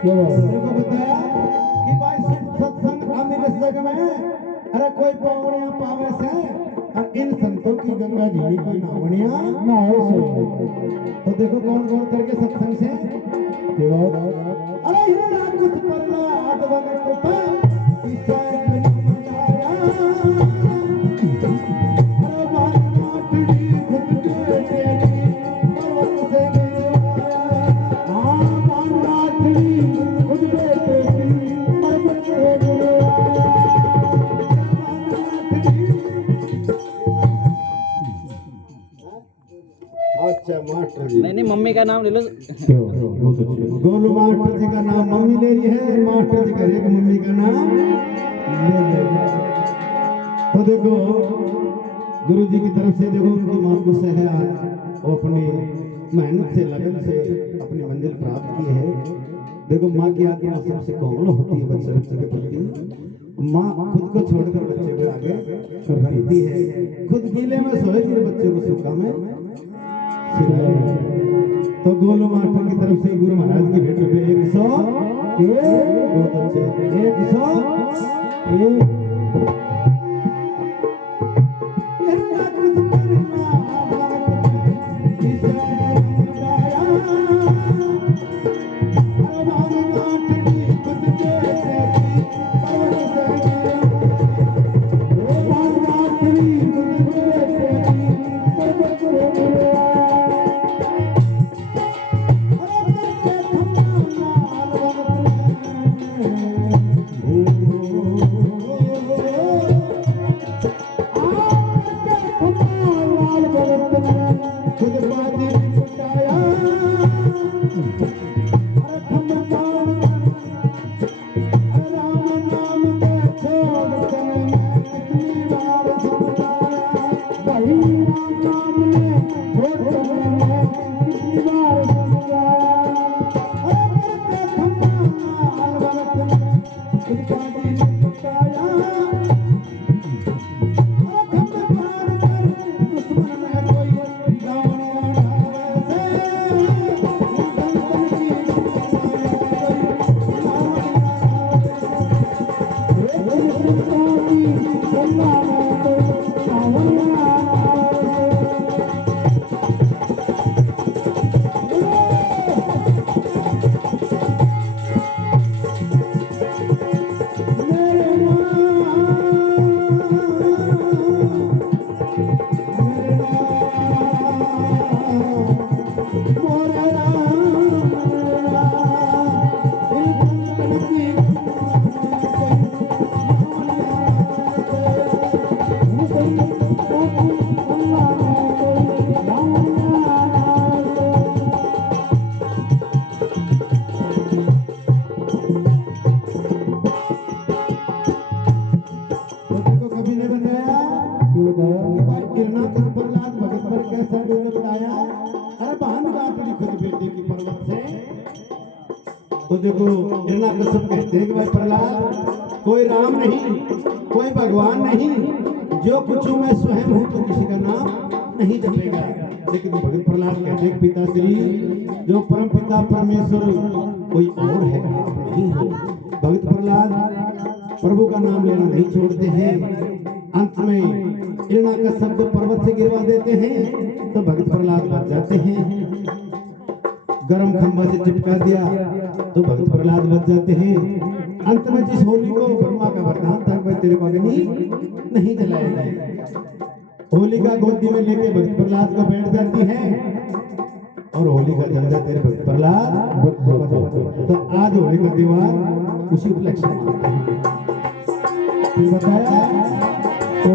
देखो बताया कि भाई सत्संग अमीर सग में अरे कोई पावनिया पावे से और इन संतों की गंगा जी कोई नावनिया ना हो से तो देखो कौन कौन करके सत्संग से अरे ये ना कुछ परला आठ वक्त पे ईसा आया अरे मारी माटड़ी खुद के तेरी पर्वत से गिरवाया हाँ मान रात्रि खुद बेटी पर्वत से गिरवाया अच्छा मास्टर जी नहीं मम्मी का नाम ले लो। गोलू मास्टर जी का नाम मम्मी ले रही है, मास्टर जी करेगा मम्मी का नाम ले ले। तो देखो गुरु जी की तरफ से देखो उनकी मां को से है आज वो अपनी मेहनत से लगन से अपनी मंजिल प्राप्त की है। देखो माँ की आत्मा सबसे कोमल होती है बच्चे बच्चे के प्रति। माँ खुद को छोड़कर बच्चे को आगे रखती है, खुद गीले में सोएगी बच्चे को सूखा में। तो गोलू मास्टर की तरफ से गुरु महाराज की भेंट रुपये 100 बहुत अच्छे 100 तो देखो हिरण्यकश्यप कहते हैं कि भाई प्रहलाद कोई राम नहीं, कोई भगवान नहीं, जो कुछ हूं मैं स्वयं हूं तो किसी का नाम नहीं जपेगा। लेकिन भगत प्रहलाद कहते हैं पिताश्री जो परम पिता परमेश्वर कोई और है आप नहीं हो। भगत प्रहलाद प्रभु का नाम लेना नहीं छोड़ते हैं। अंत में हिरण्यकश्यप को पर्वत से गिरवा देते हैं तो भगत प्रहलाद बच जाते हैं। गरम खंभा से चिपका दिया तो भगत प्रहलाद बच जाते हैं। अंत में जिस होली को ब्रह्मा का वरदान था मैं तेरे को अग्नि नहीं जलाएगा, होली का गोदी में लेके भगत प्रहलाद को बैठ जाती है और होली का जल जाते हैं भगत प्रहलाद। तो आज होली का त्योहार उसी उपलक्ष्य में मानते हैं। बताया तो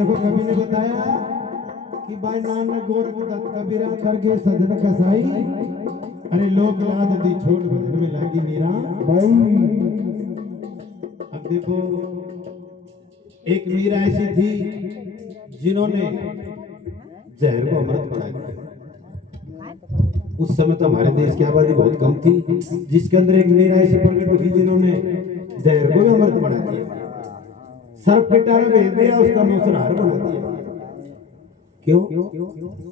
देखो कवि ने बताया कि भाई नानक गोरख दत्त कबीरा करके सजन कसाई, अरे लोक लाज दी छोड़ भजन में लागी मीरा। भाई अब देखो एक मीरा ऐसी थी जिन्होंने जहर को अमृत बना दिया। उस समय तो हमारे देश की आबादी बहुत कम थी, जिसके अंदर एक मीरा ऐसी प्रकट हुई जिन्होंने जहर को भी अमृत बना दिया। सर्प के टारा भेज दिया, उसका नौसरहार बना दिया। क्यों?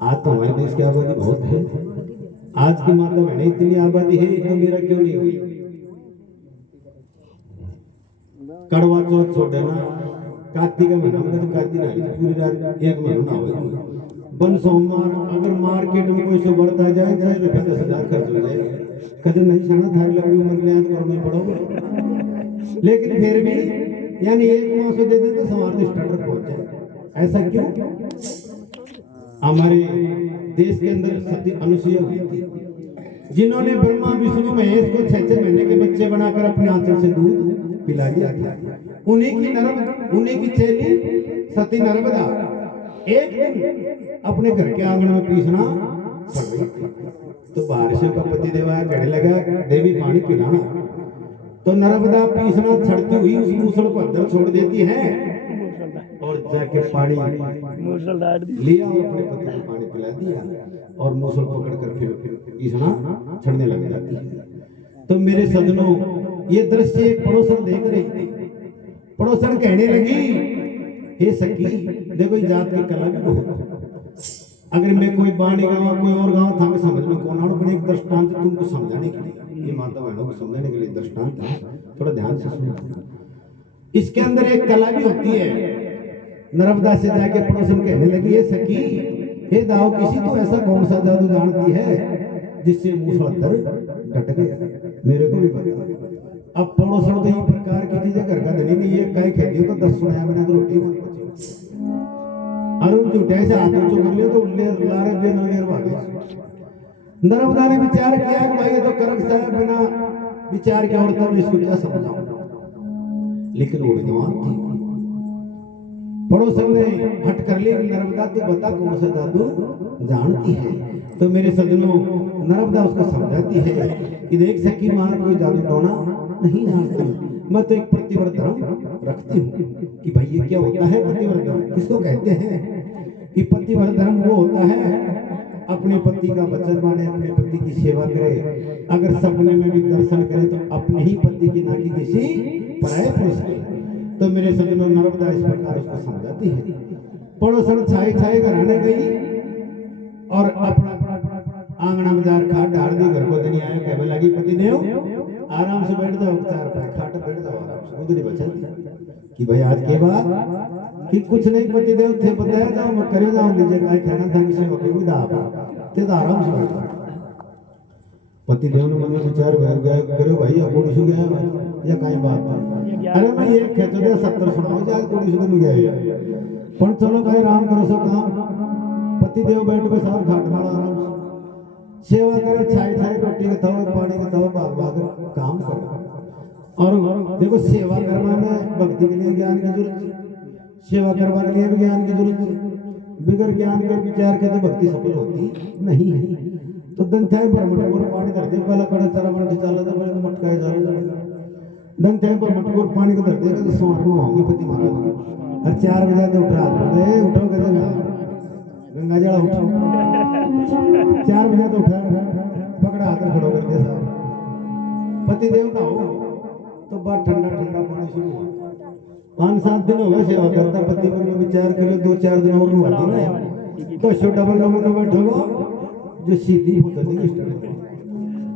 आज तो हमारे देश की आबादी बहुत है, आज की माता बहने इतनी आबादी है, तो मेरा क्यों नहीं हुई? कड़वा चौथ छोड़ देना, कार्तिक महीना में तो कार्तिक नहीं, पूरी रात एक महीना होगा। बन सोमवार अगर मार्केट में कोई से बढ़ता जाए चाहे रुपया 10,000 खर्च हो जाए, कदम नहीं छाना था, लंबी उम्र में तो करना पड़ोगे। लेकिन फिर भी यानी एक माह से दे दे तो समाज स्टैंडर्ड पहुंच जाए। ऐसा क्यों? हमारे देश के अंदर सती अनुसुईया हुई थी, जिन्होंने ब्रह्मा विष्णु महेश को 6-6 महीने के बच्चे बनाकर अपने आंचल से दूध पिला दिया था। उन्हीं की चेली सती नर्मदा एक दिन अपने घर के आंगन में पीसना पड़ रही थी। तो बारिशों का पति देवा कहने लगा, देवी पानी पिलाना। तो नर्मदा पीसना छड़ती हुई उस मूसल को अंदर छोड़ देती है और जाके पानी लिया और अपने पति को पानी पिला दिया और मूसल पकड़कर फिर पीसना छड़ने लग जाती है। तो मेरे सजनों, ये दृश्य एक पड़ोसन देख रही थी। पड़ोसन कहने लगी, हे सखी देखो ये जात की कला भी बहुत। अगर मैं कोई बाणी गाँव कोई और गाँव था समझ में कौन आड़ो, पर एक दृष्टांत तुमको समझाने के लिए, ये माता बहनों को समझाने के लिए दृष्टांत है, थोड़ा ध्यान से सुनो। इसके अंदर एक कला भी होती है। नर्मदा से जाके पड़ोसन कहने लगी, हे सखी हे दाव किसी तो ऐसा कौन सा जादू जानती है जिससे मूसलाधार डट गया, मेरे को भी बता। अब पड़ोसन तो ये प्रकार की चीजें घर का धनी नहीं है, कहीं कहती हो तो 10 सुनाया मैंने तो रोटी नहीं बची। अरे झूठे से हाथ ऊंचो कर लिया तो लारे बेनलेर भागे। नर्मदा ने विचार किया कि भाई ये तो करक साहब बिना विचार के और तब इसको क्या समझाऊं, लेकिन वो विद्वान थी। पड़ोसन ने हट कर ली, नर्मदा तू बता कौन सा जादू जानती है। तो मेरे सज्जनों, नर्मदा उसको समझाती है कि देख सखी मां कोई जादू टोना नहीं जानती, मैं तो एक प्रतिव्रत धर्म रखती हूँ। कि भाई ये क्या होता है प्रतिव्रत धर्म, किसको कहते हैं? कि प्रतिव्रत धर्म वो होता है अपने पति का वचन माने, अपने पति की सेवा करे, अगर सपने में भी दर्शन करे तो अपने ही पति की, ना कि किसी पराये पुरुष की। तो मेरे सज्जनों, नर्मदा इस प्रकार उसको समझाती है। पड़ोसन छाए छाए घराने गई और अपना आंगना बाजार खाट डाल दी। घर को दिन आया, कहने लगी पति देव आराम से बैठ जाओ, 4 पैर खाट बैठ जाओ आराम से। उधर बचा कि भाई आज के बाद कि कुछ नहीं पति देव थे बताया जाओ, मैं करे जाऊं लीजिए काय कहना था किसी वक्त भी दाप ते तो आराम से बैठ। पति देव ने मन में विचार गया करो भाई अकोड़ी सु गया या कहीं बात है। अरे मैं ये खेचो दे 70 सुनाओ जाए कोड़ी सु नहीं गया पर चलो भाई राम करो सब काम। पति देव बैठ के साथ खाट मारा आराम से सेवा करे, छाई छाई रोटी का तवा पानी का तवा भाग भाग काम करो। और देखो सेवा करना में भक्ति के लिए ज्ञान की जरूरत है, सेवा करवा के लिए भी ज्ञान की जरूरत है। बिगर ज्ञान के विचार के तो भक्ति सफल होती नहीं है। तो दंथाई पर मटकोर पानी धरते पहला कड़ा सारा मंडी चला था, बड़े तो मटकाए जा रहे दंथाई पर मटकोर पानी को धरते तो सोहर में होंगे पति महाराज की। और 4 बजे तो उठा उठो कहते गंगा जल उठो 4 बजे तो उठा पकड़ा हाथ खड़ो कर दिया साहब। पति देव का हो तो बात ठंडा ठंडा पानी शुरू हुआ। 5-7 दिन हो गए सेवा करता, पति मन में विचार करे 2-4 दिन और हुआ ना तो शो डबल लोगों ने बैठो जो सीधी होता नहीं स्टार्ट।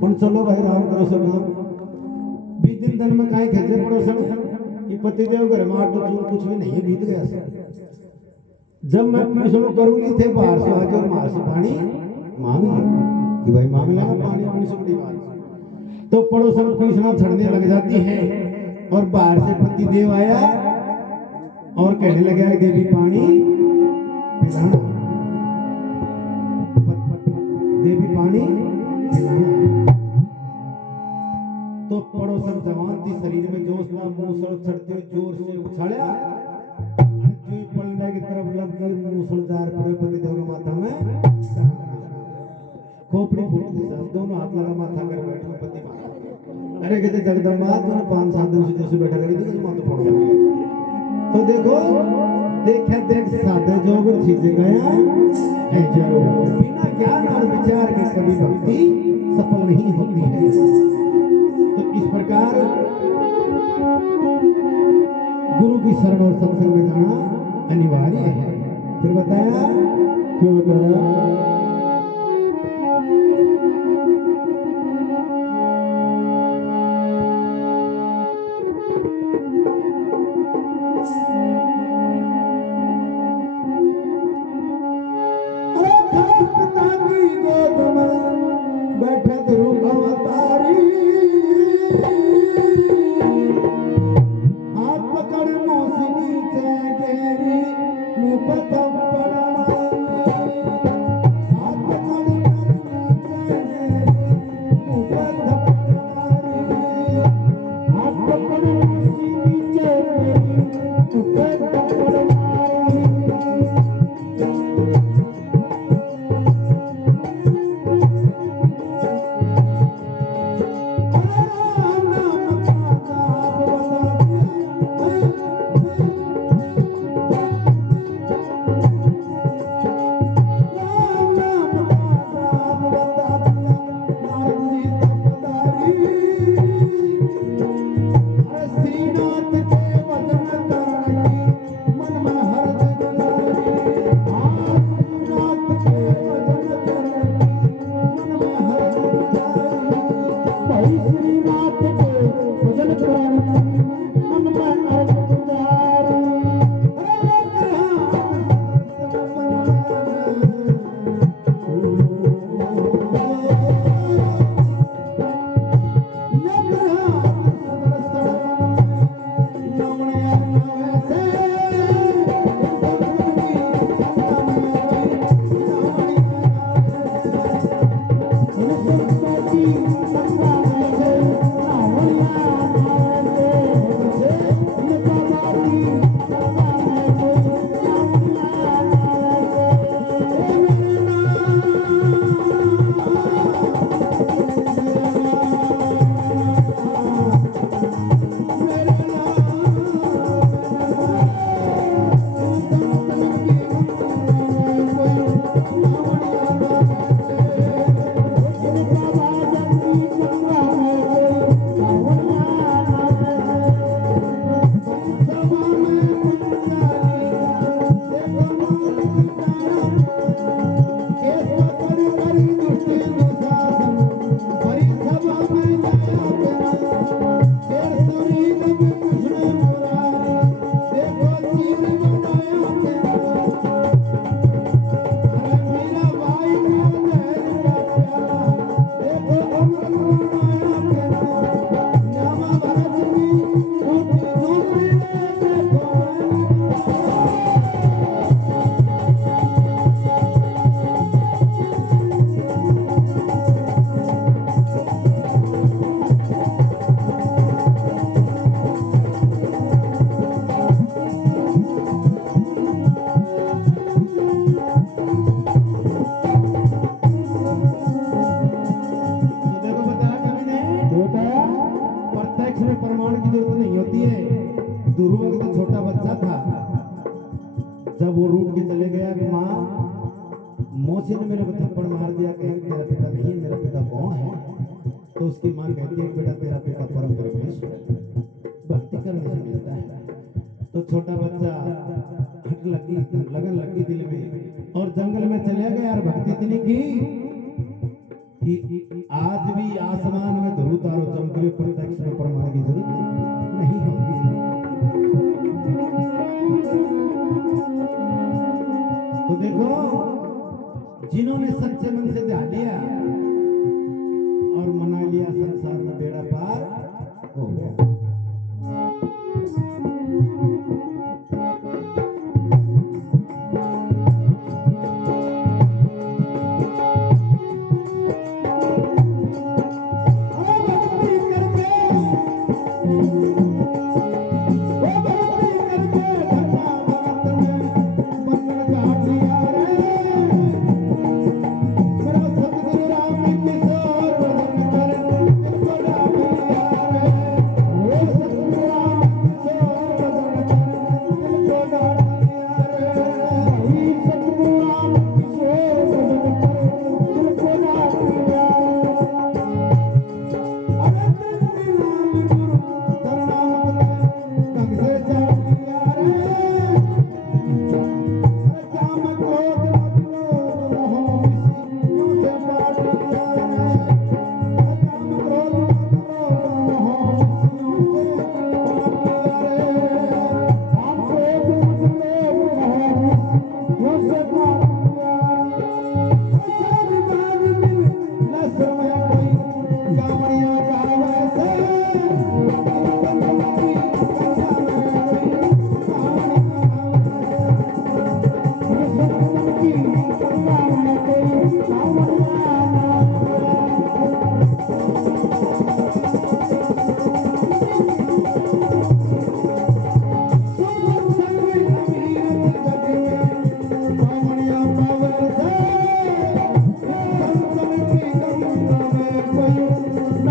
पण चलो भाई राम करो सब काम। 20 दिन में काहे खेचे पड़ो सब कि पति देव घर में तो कुछ भी नहीं है, बीत गया सब। जब मैं शुरू करूंगी थे बाहर से आके और बाहर से पानी मांग कि भाई मांग लेगा पानी, पानी से बड़ी बात। तो पड़ोसन पीसना छड़ने लग जाती है और बाहर से पति देव आया और कहने लगा देवी पानी पिलाना, देवी पानी पिलाना। तो पड़ोसन जवान थी, शरीर में जोश था, मुंह सड़ चढ़ते हुए जोर से उछाड़ा, क्यों पलने की तरफ लग गई मूसलधार पूरे पति देव के माथा में खोपड़ी फूट गई साहब, दोनों हाथ लगा माथा कर बैठो पति मारा। अरे कहते जगदम्बा तूने 5-7 दिन से जैसे बैठा रही थी माथा फोड़ गया। तो देखो देखे देख साधे जोगर चीजें गया है जरूर, बिना ज्ञान और विचार के कभी भक्ति सफल नहीं होती है। तो इस प्रकार गुरु की शरण और सत्संग में जाना अनिवार्य है। फिर बताया क्यों बताया? अरे खास पिता की गोद में बैठे ध्रुव अवतारी, हाथ पकड़ मौसमी से घेरी मुंह पर थप्पड़ मारी, हाथ पकड़ मौसमी से घेरी मुंह पर थप्पड़ मारी, हाथ पकड़ मौसी नीचे मेरी ऊपर थप्पड़ मारी। जब वो रूठ के चले गया कि माँ मौसी ने मेरे को थप्पड़ मार दिया, कहीं तेरा पिता नहीं, मेरा पिता कौन है? तो उसकी माँ कहती है बेटा तेरा पिता परम परमेश्वर भक्ति करने से मिलता है। तो छोटा बच्चा हट लगी, लगन लगी दिल में और जंगल में चले गए और भक्ति इतनी की कि आज भी आसमान में ध्रुव तारों चमक रहे, प्रत्यक्ष में प्रमाण की जरूरत नहीं होती। तो देखो जिन्होंने सच्चे मन से ध्यान लिया और मना लिया, संसार में बेड़ा पार हो गया।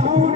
रावण